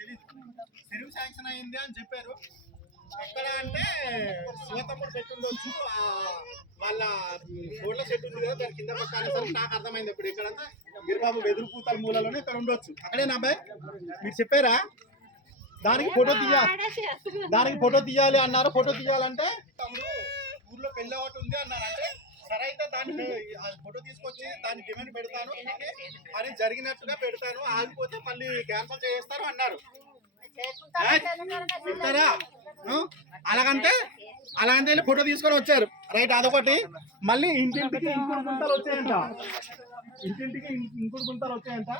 తెలియదు. చెరువు శాంక్షన్ అయింది అని చెప్పారు. ఎక్కడ అంటే శివతమ్ముడు సెట్ ఉండొచ్చు, వాళ్ళ రోడ్ల సెట్ ఉంది కదా దాని కింద పక్కన నాకు అర్థమైంది. ఇప్పుడు ఇక్కడంతా గిరిబాబు వెదురు పూతల మూలలోనే ఇక్కడ ఉండొచ్చు. అక్కడేనా అబ్బాయి మీరు చెప్పారా? దానికి ఫోటో తీయాలి అన్నారు. ఫోటో తీయాలంటే తమ్ముడు ఊర్లో పెళ్ళి ఒకటి ఉంది అన్నారు. అంటే సరే అయితే దాన్ని ఫోటో తీసుకొచ్చి దాన్ని డిమాండ్ పెడతాను, మరి జరిగినట్టుగా పెడతాను, ఆగిపోతే మళ్ళీ క్యాన్సల్ చేస్తారు అన్నారు. చెప్తారా? అలాగంటే ఫోటో తీసుకొని వచ్చారు. రైట్, అదొకటి. మళ్ళీ ఇంటింటికి ఇంకుడు గుంతలు వచ్చాయంట.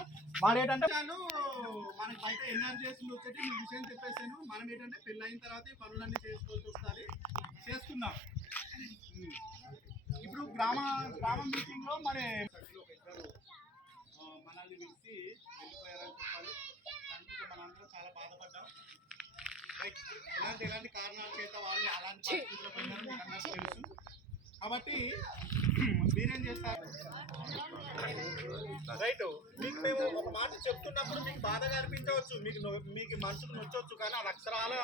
వాడు ఏంటంటే మనకి బయట ఎన్ఆర్ చేసింది వచ్చేసి మీ విషయం చెప్పేసాను. మనం ఏంటంటే పెళ్ళి అయిన తర్వాత ఈ పనులన్నీ చేసుకోవాల్సి వస్తుంది. చేసుకుందాం. ఇప్పుడు గ్రామ మీటింగ్ లో మరి మనల్ని పిలిచి వెళ్ళిపోయారని చెప్పాలి. దానికి మనందరం చాలా బాధపడ్డాం. ఎలాంటి కారణాల చేత వాళ్ళు అలాంటి పరిస్థితుల్లో పోయినారో మీకు అందరికీ తెలుసు. కాబట్టి మీరేం చేస్తారు? రైట్, మీకు మేము ఒక మాట చెప్తున్నప్పుడు మీకు బాధగా అనిపించవచ్చు, మీకు మనసుకు నొచ్చవచ్చు, కానీ అది అక్షరాల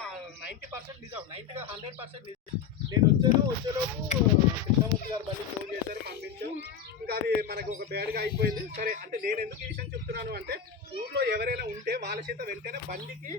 90% నిజం, 100% నిజం. నేను వచ్చేలోపు కృష్ణమూర్తి గారు బండి ఫోన్ చేశారు, పంపించాం. ఇంకా అది మనకు ఒక బ్యాడ్గా అయిపోయింది. సరే అంటే నేను ఎందుకు ఈ విషయం చెప్తున్నాను అంటే ఊర్లో ఎవరైనా ఉంటే వాళ్ళ చేత వెంటనే బండికి